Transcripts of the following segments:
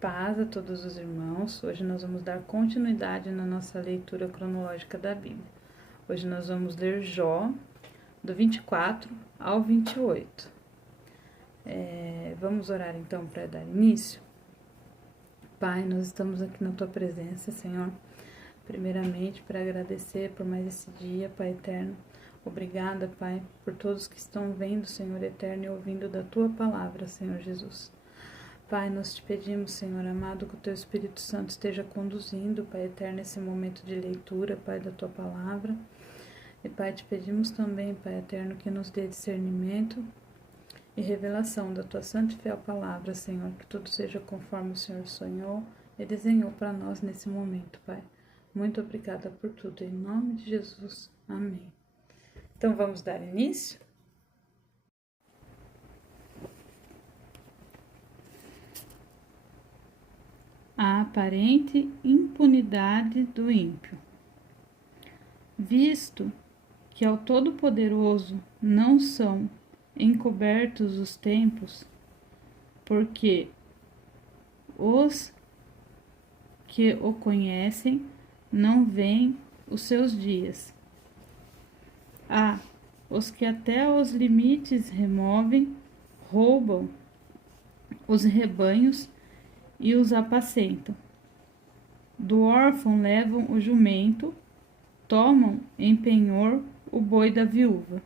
Paz a todos os irmãos. Hoje nós vamos dar continuidade na nossa leitura cronológica da Bíblia. Hoje nós vamos ler Jó, do 24 ao 28. Vamos orar então para dar início? Pai, nós estamos aqui na Tua presença, Senhor, primeiramente para agradecer por mais esse dia, Pai eterno. Obrigada, Pai, por todos que estão vendo, Senhor eterno, e ouvindo da Tua palavra, Senhor Jesus. Pai, nós te pedimos, Senhor amado, que o Teu Espírito Santo esteja conduzindo, Pai eterno, esse momento de leitura, Pai, da Tua palavra. E, Pai, te pedimos também, Pai eterno, que nos dê discernimento e revelação da Tua santa e fiel palavra, Senhor, que tudo seja conforme o Senhor sonhou e desenhou para nós nesse momento, Pai. Muito obrigada por tudo, em nome de Jesus. Amém. Então, vamos dar início? A aparente impunidade do ímpio. Visto que ao Todo-Poderoso não são encobertos os tempos, porque os que o conhecem não veem os seus dias. Há os que até os limites removem, roubam os rebanhos e os apacentam. Do órfão levam o jumento, tomam em penhor o boi da viúva.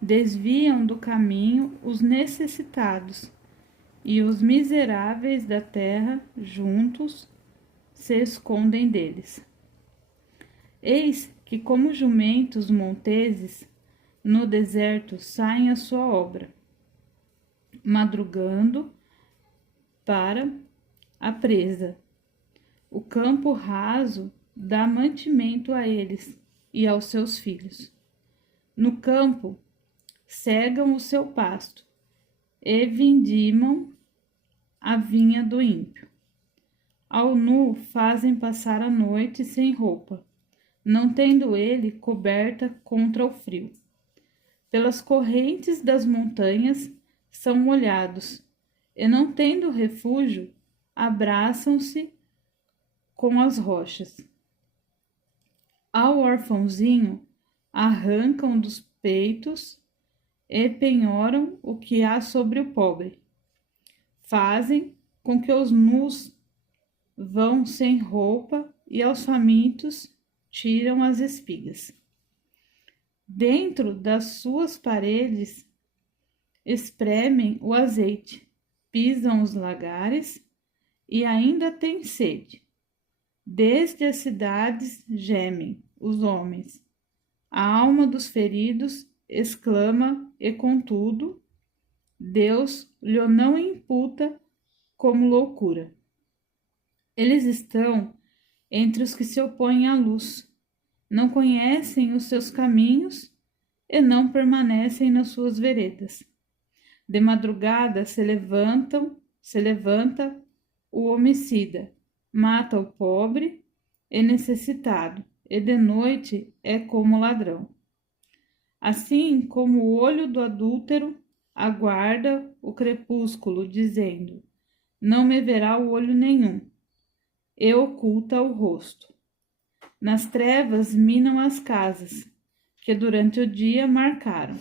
Desviam do caminho os necessitados, e os miseráveis da terra juntos se escondem deles. Eis que, como jumentos monteses, no deserto saem a sua obra, madrugando para a presa. O campo raso dá mantimento a eles e aos seus filhos. No campo cegam o seu pasto e vindimam a vinha do ímpio. Ao nu fazem passar a noite sem roupa, não tendo ele coberta contra o frio. Pelas correntes das montanhas são molhados, e não tendo refúgio, abraçam-se com as rochas. Ao orfãozinho arrancam dos peitos e penhoram o que há sobre o pobre. Fazem com que os nus vão sem roupa e aos famintos tiram as espigas. Dentro das suas paredes espremem o azeite, pisam os lagares e ainda têm sede. Desde as cidades gemem os homens. A alma dos feridos exclama e, contudo, Deus lhe não imputa como loucura. Eles estão entre os que se opõem à luz, não conhecem os seus caminhos e não permanecem nas suas veredas. De madrugada se levanta o homicida, mata o pobre e necessitado, e de noite é como ladrão. Assim como o olho do adúltero aguarda o crepúsculo, dizendo: não me verá o olho nenhum, e oculta o rosto. Nas trevas minam as casas, que durante o dia marcaram.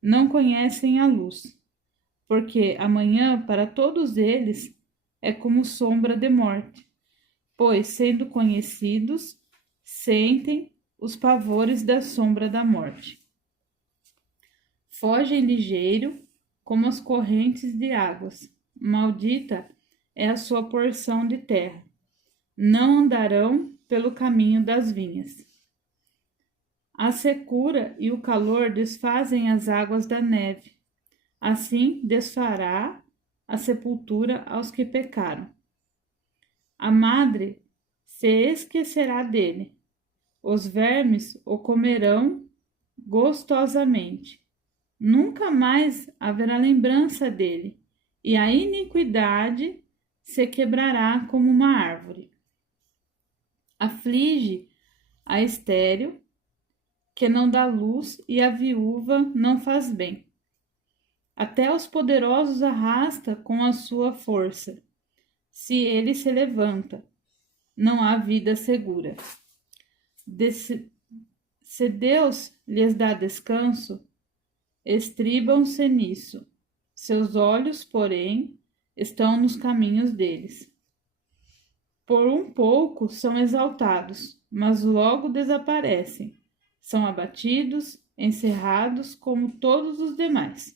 Não conhecem a luz, porque amanhã para todos eles é como sombra de morte, pois, sendo conhecidos, sentem os pavores da sombra da morte. Fogem ligeiro como as correntes de águas, maldita é a sua porção de terra. Não andarão pelo caminho das vinhas. A secura e o calor desfazem as águas da neve. Assim desfará a sepultura aos que pecaram. A madre se esquecerá dele. Os vermes o comerão gostosamente. Nunca mais haverá lembrança dele, e a iniquidade se quebrará como uma árvore. Aflige a estéril, que não dá luz, e a viúva não faz bem. Até os poderosos arrasta com a sua força. Se ele se levanta, não há vida segura. Se Deus lhes dá descanso, estribam-se nisso. Seus olhos, porém, estão nos caminhos deles. Por um pouco são exaltados, mas logo desaparecem. São abatidos, encerrados como todos os demais,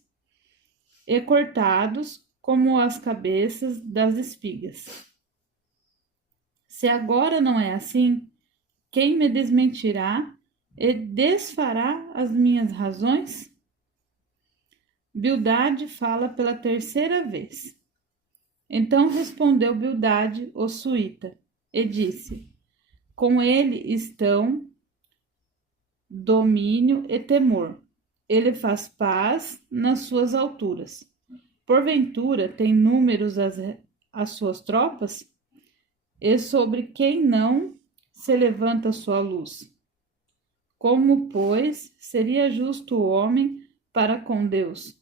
e cortados como as cabeças das espigas. Se agora não é assim, quem me desmentirá e desfará as minhas razões? Bildade fala pela terceira vez. Então respondeu Bildade, o suíta, e disse: com ele estão domínio e temor. Ele faz paz nas suas alturas. Porventura tem números as suas tropas? E sobre quem não se levanta sua luz? Como, pois, seria justo o homem para com Deus?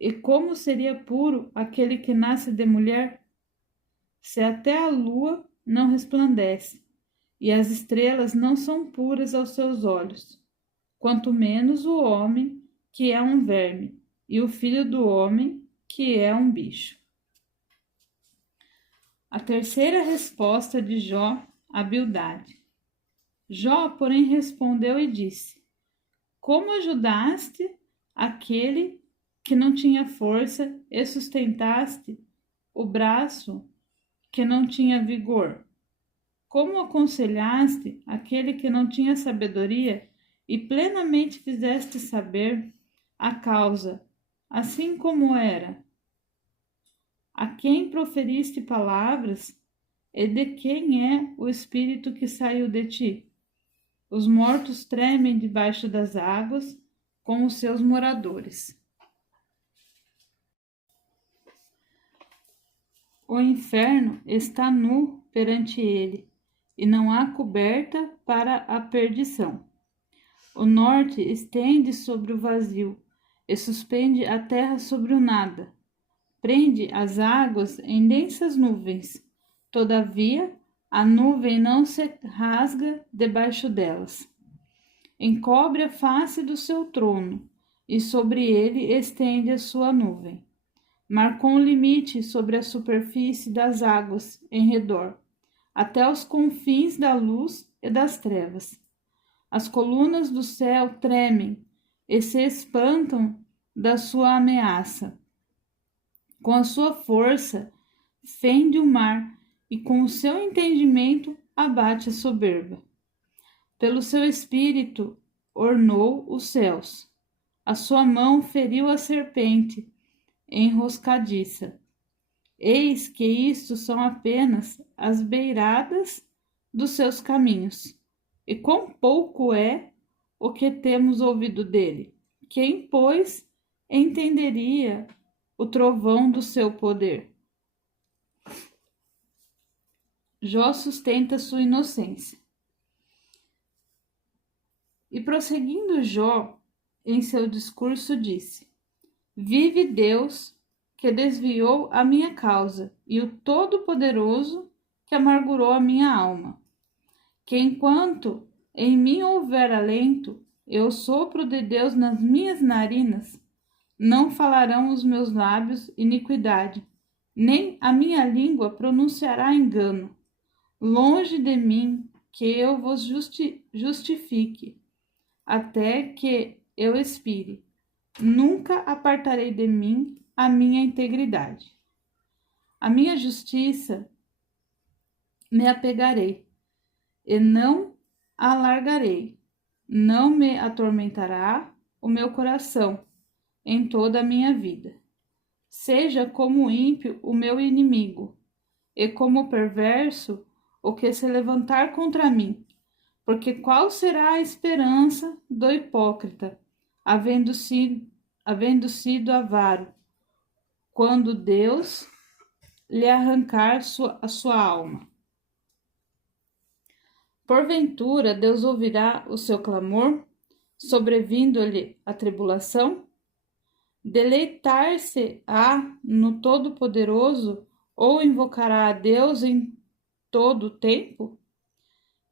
E como seria puro aquele que nasce de mulher? Se até a lua não resplandece, e as estrelas não são puras aos seus olhos, quanto menos o homem, que é um verme, e o filho do homem, que é um bicho. A terceira resposta de Jó a Bildade. Jó, porém, respondeu e disse: como ajudaste aquele que não tinha força e sustentaste o braço que não tinha vigor? Como aconselhaste aquele que não tinha sabedoria e plenamente fizeste saber a causa, assim como era? A quem proferiste palavras e de quem é o espírito que saiu de ti? Os mortos tremem debaixo das águas com os seus moradores. O inferno está nu perante ele, e não há coberta para a perdição. O norte estende sobre o vazio, e suspende a terra sobre o nada. Prende as águas em densas nuvens, todavia a nuvem não se rasga debaixo delas. Encobre a face do seu trono, e sobre ele estende a sua nuvem. Marcou um limite sobre a superfície das águas em redor, até os confins da luz e das trevas. As colunas do céu tremem e se espantam da sua ameaça. Com a sua força, fende o mar e com o seu entendimento abate a soberba. Pelo seu espírito ornou os céus. A sua mão feriu a serpente enroscadiça. Eis que isto são apenas as beiradas dos seus caminhos. E quão pouco é o que temos ouvido dele? Quem, pois, entenderia o trovão do seu poder? Jó sustenta sua inocência. E prosseguindo Jó, em seu discurso disse: vive Deus, que desviou a minha causa, e o Todo-Poderoso, que amargurou a minha alma. Que enquanto em mim houver alento, eu sopro de Deus nas minhas narinas, não falarão os meus lábios iniquidade, nem a minha língua pronunciará engano. Longe de mim que eu vos justifique, até que eu expire. Nunca apartarei de mim a minha integridade. A minha justiça me apegarei, e não a largarei. Não me atormentará o meu coração em toda a minha vida. Seja como ímpio o meu inimigo, e como perverso o que se levantar contra mim. Porque qual será a esperança do hipócrita, havendo sido avaro, quando Deus lhe arrancar a sua alma? Porventura Deus ouvirá o seu clamor, sobrevindo-lhe a tribulação? Deleitar-se-á no Todo-Poderoso, Ou invocará a Deus em todo o tempo?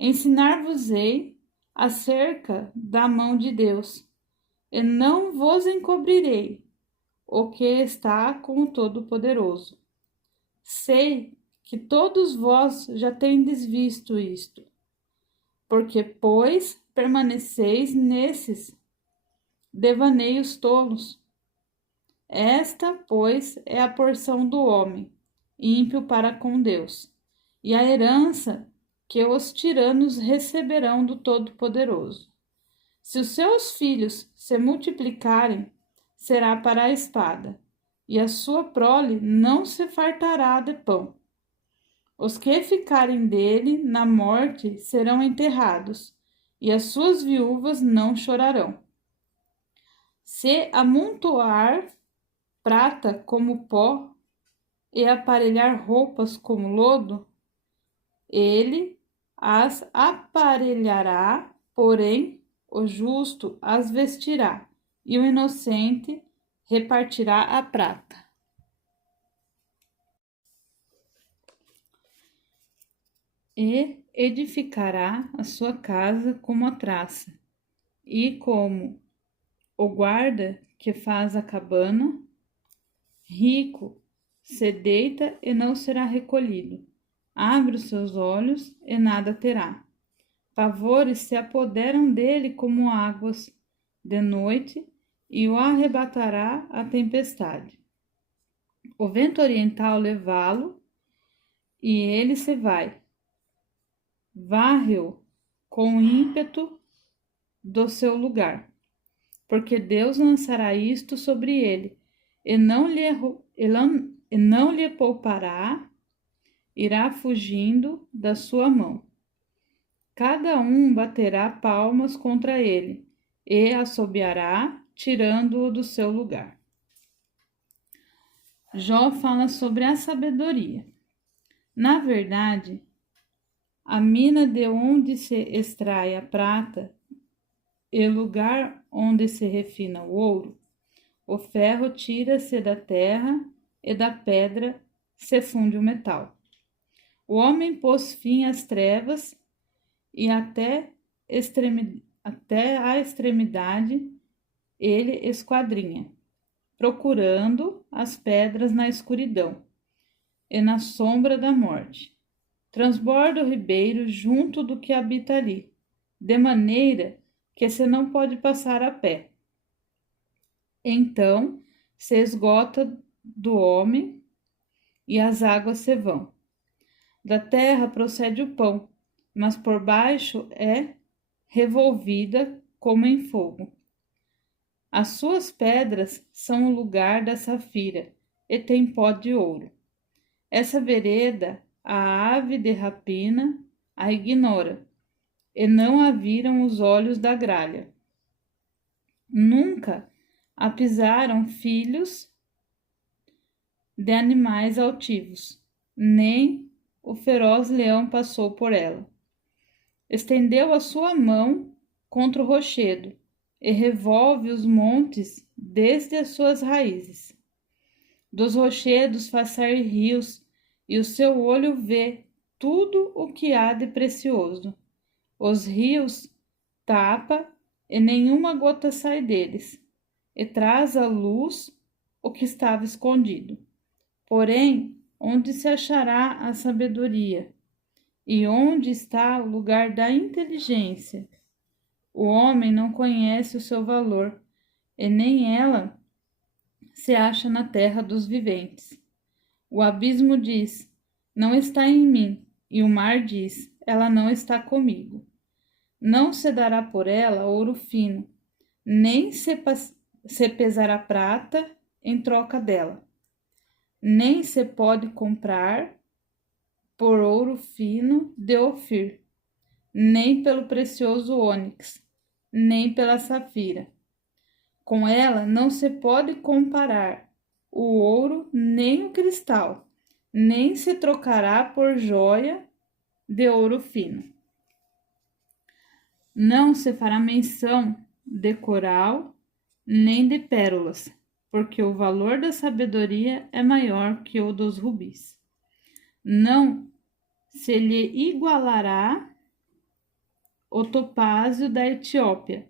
Ensinar-vos-ei acerca da mão de Deus, e não vos encobrirei o que está com o Todo-Poderoso. Sei que todos vós já tendes visto isto, porque, pois, permaneceis nesses devaneios tolos. Esta, pois, é a porção do homem, ímpio para com Deus, e a herança que os tiranos receberão do Todo-Poderoso. Se os seus filhos se multiplicarem, será para a espada, e a sua prole não se fartará de pão. Os que ficarem dele na morte serão enterrados, e as suas viúvas não chorarão. Se amontoar prata como pó e aparelhar roupas como lodo, ele as aparelhará, porém o justo as vestirá, e o inocente repartirá a prata. E edificará a sua casa como a traça, e como o guarda que faz a cabana, rico se deita e não será recolhido, abre os seus olhos e nada terá. Pavores se apoderam dele como águas de noite, e o arrebatará a tempestade. O vento oriental levá-lo, e ele se vai. Varre-o com ímpeto do seu lugar, porque Deus lançará isto sobre ele, e não lhe poupará, irá fugindo da sua mão. Cada um baterá palmas contra ele, e assobiará, tirando-o do seu lugar. Jó fala sobre a sabedoria. Na verdade, a mina de onde se extrai a prata e lugar onde se refina o ouro, o ferro tira-se da terra e da pedra se funde o metal. O homem pôs fim às trevas e até a extremidade ele esquadrinha, procurando as pedras na escuridão e na sombra da morte. Transborda o ribeiro junto do que habita ali, de maneira que se não pode passar a pé. Então se esgota do homem e as águas se vão. Da terra procede o pão, mas por baixo é revolvida como em fogo. As suas pedras são o lugar da safira e tem pó de ouro. Essa vereda a ave de rapina a ignora, e não a viram os olhos da gralha. Nunca a pisaram filhos de animais altivos, nem o feroz leão passou por ela. Estendeu a sua mão contra o rochedo e revolve os montes desde as suas raízes. Dos rochedos faz sair rios, e o seu olho vê tudo o que há de precioso. Os rios tapa e nenhuma gota sai deles, e traz à luz o que estava escondido. Porém, onde se achará a sabedoria? E onde está o lugar da inteligência? O homem não conhece o seu valor, e nem ela se acha na terra dos viventes. O abismo diz, não está em mim, e o mar diz, ela não está comigo. Não se dará por ela ouro fino, nem se pesará prata em troca dela. Nem se pode comprar por ouro fino de Ofir, nem pelo precioso ônix, nem pela safira. Com ela não se pode comparar o ouro nem o cristal, nem se trocará por joia de ouro fino. Não se fará menção de coral nem de pérolas, porque o valor da sabedoria é maior que o dos rubis. não se lhe igualará o topázio da Etiópia,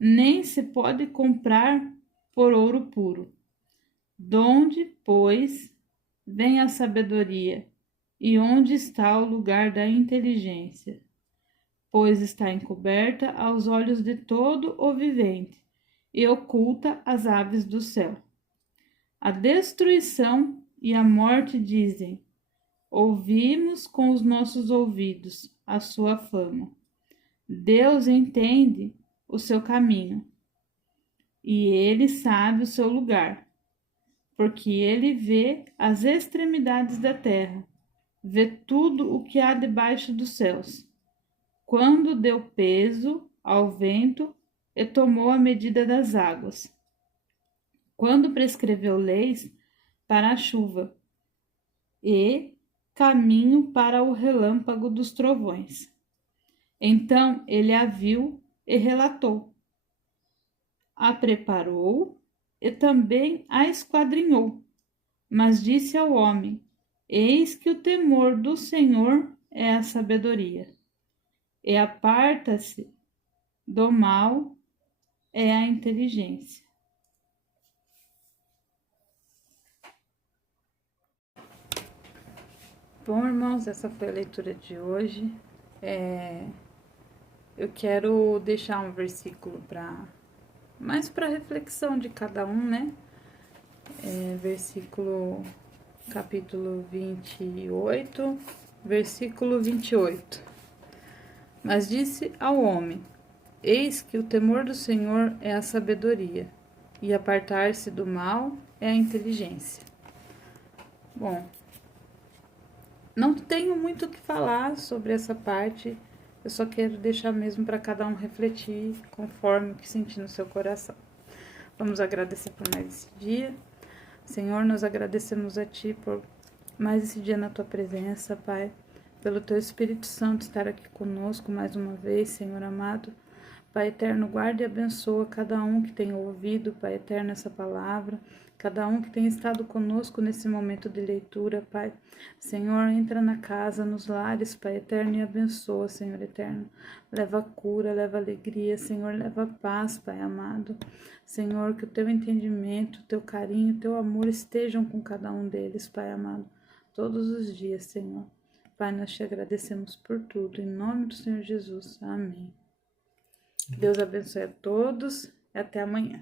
nem se pode comprar por ouro puro. Donde, pois, vem a sabedoria, e onde está o lugar da inteligência? Pois está encoberta aos olhos de todo o vivente, e oculta às aves do céu. A destruição e a morte dizem: ouvimos com os nossos ouvidos a sua fama. Deus entende o seu caminho, e ele sabe o seu lugar, porque ele vê as extremidades da terra, vê tudo o que há debaixo dos céus. Quando deu peso ao vento e tomou a medida das águas. Quando prescreveu leis para a chuva e caminho para o relâmpago dos trovões. Então ele a viu e relatou, a preparou e também a esquadrinhou, mas disse ao homem: eis que o temor do Senhor é a sabedoria, e aparta-se do mal é a inteligência. Bom, irmãos, essa foi a leitura de hoje. Eu quero deixar um versículo mais para reflexão de cada um, né? Versículo, capítulo 28, versículo 28. Mas disse ao homem: eis que o temor do Senhor é a sabedoria, e apartar-se do mal é a inteligência. Bom, não tenho muito o que falar sobre essa parte, eu só quero deixar mesmo para cada um refletir conforme o que sentir no seu coração. Vamos agradecer por mais esse dia. Senhor, nós agradecemos a Ti por mais esse dia na Tua presença, Pai, pelo Teu Espírito Santo estar aqui conosco mais uma vez, Senhor amado. Pai eterno, guarde e abençoa cada um que tem ouvido, Pai eterno, essa palavra, cada um que tem estado conosco nesse momento de leitura, Pai. Senhor, entra na casa, nos lares, Pai eterno, e abençoa, Senhor eterno. Leva cura, leva alegria, Senhor, leva paz, Pai amado. Senhor, que o Teu entendimento, o Teu carinho, o Teu amor estejam com cada um deles, Pai amado, todos os dias, Senhor. Pai, nós Te agradecemos por tudo, em nome do Senhor Jesus. Amém. Deus abençoe a todos e até amanhã.